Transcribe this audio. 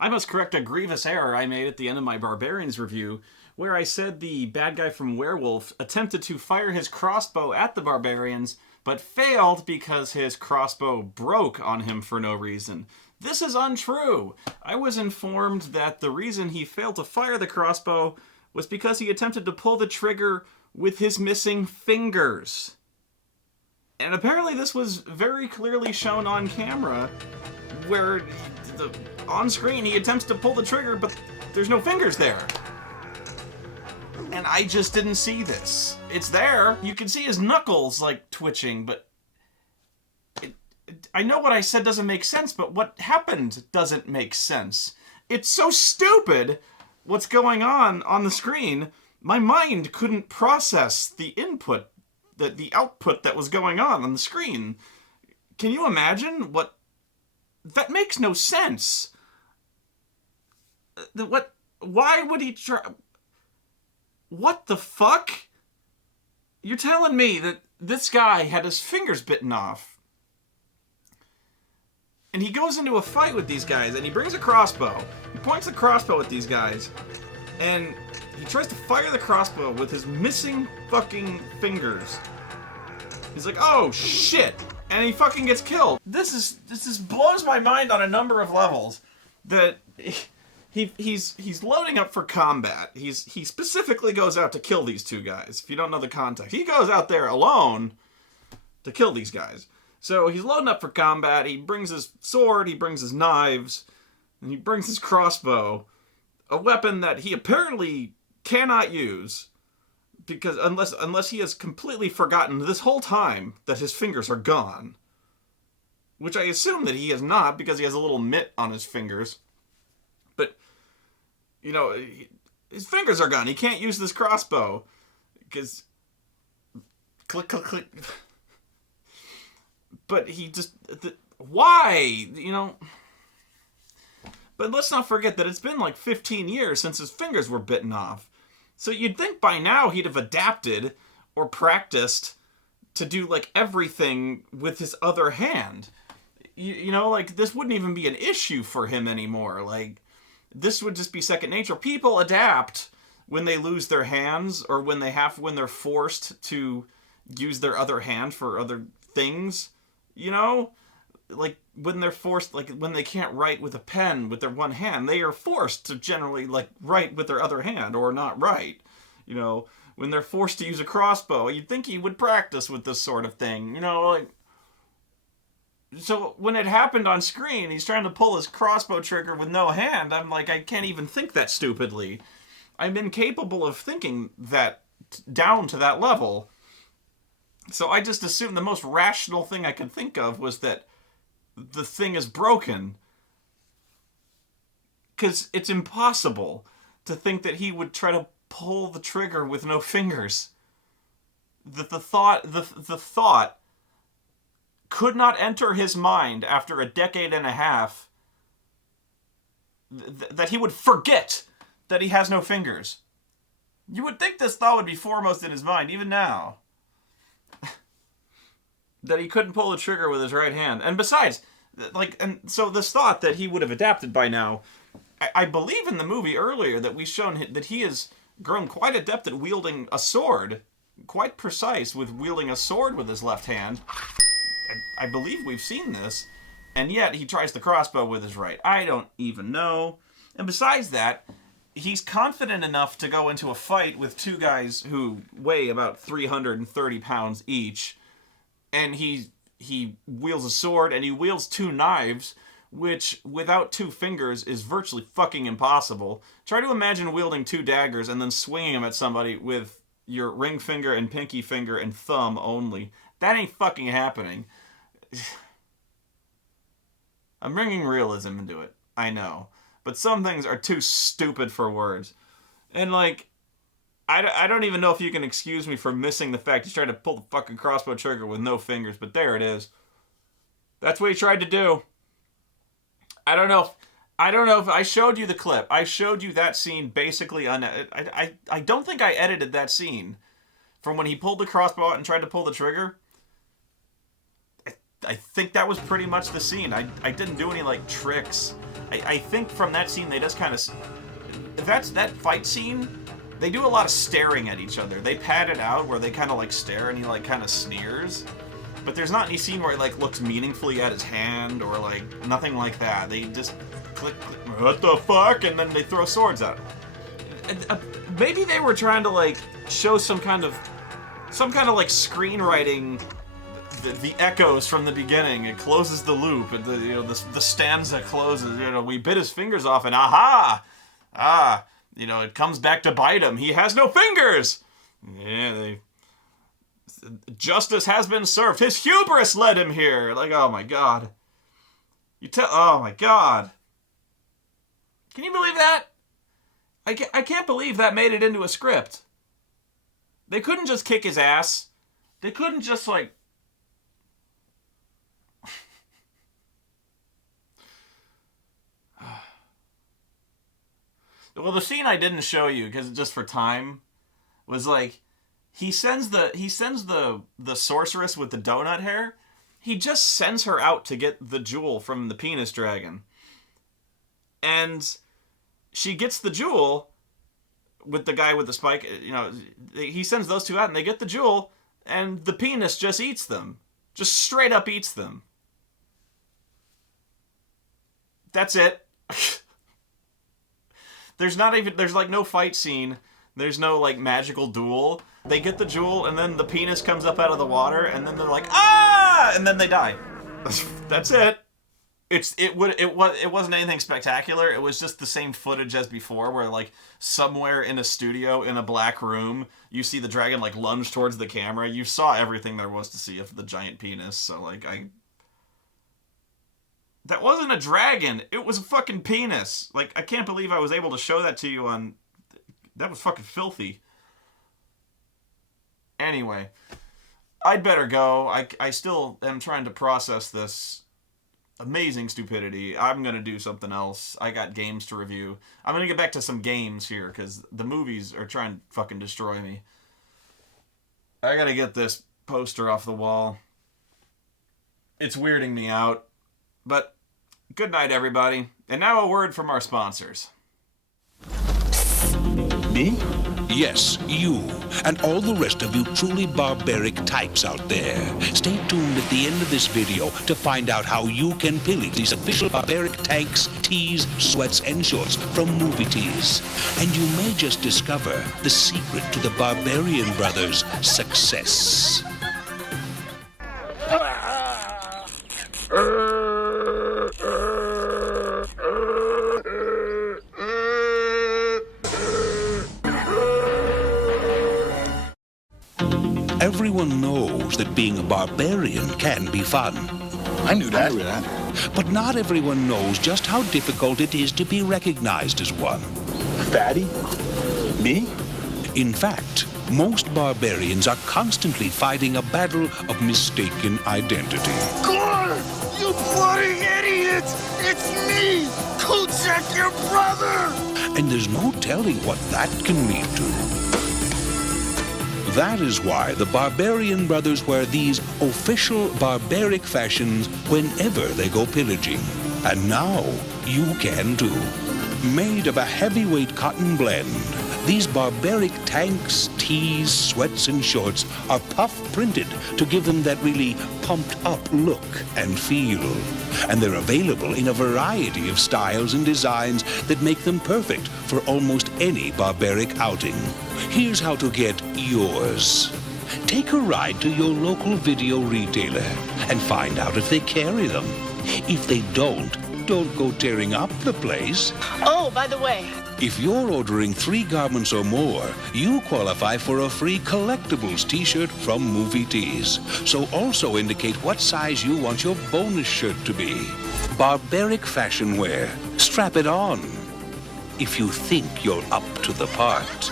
I must correct a grievous error I made at the end of my Barbarians review, where I said the bad guy from Werewolf attempted to fire his crossbow at the Barbarians, but failed because his crossbow broke on him for no reason. This is untrue. I was informed that the reason he failed to fire the crossbow was because he attempted to pull the trigger with his missing fingers. And apparently this was very clearly shown on camera, where on screen he attempts to pull the trigger, but there's no fingers there. And I just didn't see this. It's there. You can see his knuckles, like, twitching, but I know what I said doesn't make sense, but what happened doesn't make sense. It's so stupid what's going on the screen. My mind couldn't process the input, the output that was going on the screen. Can you imagine what... That makes no sense. What? Why would he try... What the fuck? You're telling me that this guy had his fingers bitten off. And he goes into a fight with these guys, and he brings a crossbow. He points the crossbow at these guys, and he tries to fire the crossbow with his missing fucking fingers. He's like, oh shit! And he fucking gets killed. This blows my mind on a number of levels. That he's loading up for combat. He specifically goes out to kill these two guys. If you don't know the context, he goes out there alone to kill these guys. So he's loading up for combat. He brings his sword, he brings his knives, and he brings his crossbow, a weapon that he apparently cannot use, because unless he has completely forgotten this whole time that his fingers are gone. Which I assume that he has not, because he has a little mitt on his fingers. But, you know, his fingers are gone. He can't use this crossbow, because... Click, click, click... But he just... Why? You know... But let's not forget that it's been like 15 years since his fingers were bitten off. So you'd think by now he'd have adapted or practiced to do like everything with his other hand. You know, like this wouldn't even be an issue for him anymore. Like this would just be second nature. People adapt when they lose their hands or when they're forced to use their other hand for other things. You know, like when they're forced, like when they can't write with a pen with their one hand, they are forced to generally like write with their other hand or not write. You know, when they're forced to use a crossbow, you'd think he would practice with this sort of thing. You know, like, so when it happened on screen, he's trying to pull his crossbow trigger with no hand. I'm like, I can't even think that stupidly. I'm incapable of thinking that down to that level. So I just assumed the most rational thing I could think of was that the thing is broken. Because it's impossible to think that he would try to pull the trigger with no fingers. The thought could not enter his mind after a decade and a half that he would forget that he has no fingers. You would think this thought would be foremost in his mind, even now. That he couldn't pull the trigger with his right hand. And besides, and so this thought that he would have adapted by now, I believe in the movie earlier that we've shown that he has grown quite adept at wielding a sword, quite precise with wielding a sword with his left hand. I believe we've seen this, and yet he tries the crossbow with his right. I don't even know. And besides that, he's confident enough to go into a fight with two guys who weigh about 330 pounds each, and he wields a sword and he wields two knives, which without two fingers is virtually fucking impossible. Try to imagine wielding two daggers and then swinging them at somebody with your ring finger and pinky finger and thumb only. That ain't fucking happening. I'm bringing realism into it, I know. But some things are too stupid for words. And like, I don't even know if you can excuse me for missing the fact he's trying to pull the fucking crossbow trigger with no fingers, but there it is. That's what he tried to do. I don't know if I showed you the clip. I showed you that scene basically I don't think I edited that scene from when he pulled the crossbow out and tried to pull the trigger. I think that was pretty much the scene. I didn't do any like tricks. I think from that scene, they just kind of... That fight scene, they do a lot of staring at each other. They pad it out where they kind of, like, stare and he, like, kind of sneers. But there's not any scene where he, like, looks meaningfully at his hand or, like, nothing like that. They just click, what the fuck? And then they throw swords at him. Maybe they were trying to, like, show some kind of, like, screenwriting... The echoes from the beginning. It closes the loop, and the stanza closes. We bit his fingers off, and it comes back to bite him. He has no fingers. Yeah, justice has been served. His hubris led him here. Like, oh my god. Oh my god. Can you believe that? I can't believe that made it into a script. They couldn't just kick his ass. They couldn't just, like... Well, the scene I didn't show you, because just for time, was like, he sends the sorceress with the donut hair, he just sends her out to get the jewel from the penis dragon. And she gets the jewel with the guy with the spike, he sends those two out and they get the jewel, and the penis just eats them. Just straight up eats them. That's it. There's like no fight scene. There's no like magical duel. They get the jewel and then the penis comes up out of the water and then they're like, ah! And then they die. That's it. It wasn't anything spectacular. It was just the same footage as before where like somewhere in a studio in a black room, you see the dragon like lunge towards the camera. You saw everything there was to see of the giant penis. So like that wasn't a dragon. It was a fucking penis. Like, I can't believe I was able to show that to you on... That was fucking filthy. Anyway. I'd better go. I still am trying to process this amazing stupidity. I'm gonna do something else. I got games to review. I'm gonna get back to some games here, because the movies are trying to fucking destroy me. I gotta get this poster off the wall. It's weirding me out. But, good night, everybody. And now a word from our sponsors. Me? Yes, you, and all the rest of you truly barbaric types out there. Stay tuned at the end of this video to find out how you can pillage these official barbaric tanks, tees, sweats, and shorts from Movie Tees. And you may just discover the secret to the Barbarian Brothers' success. Everyone knows that being a barbarian can be fun. I knew that. But not everyone knows just how difficult it is to be recognized as one. Fatty? Me? In fact, most barbarians are constantly fighting a battle of mistaken identity. Gore! You bloody idiot! It's me! Kuchek, your brother! And there's no telling what that can lead to. That is why the Barbarian Brothers wear these official barbaric fashions whenever they go pillaging. And now you can too. Made of a heavyweight cotton blend, these barbaric tanks, tees, sweats, and shorts are puff-printed to give them that really pumped-up look and feel. And they're available in a variety of styles and designs that make them perfect for almost any barbaric outing. Here's how to get yours. Take a ride to your local video retailer and find out if they carry them. If they don't go tearing up the place. Oh, by the way, If you're ordering 3 garments or more, you qualify for a free collectibles t-shirt from Movie Tees. So also indicate what size you want your bonus shirt to be. Barbaric fashion wear. Strap it on. If you think you're up to the part.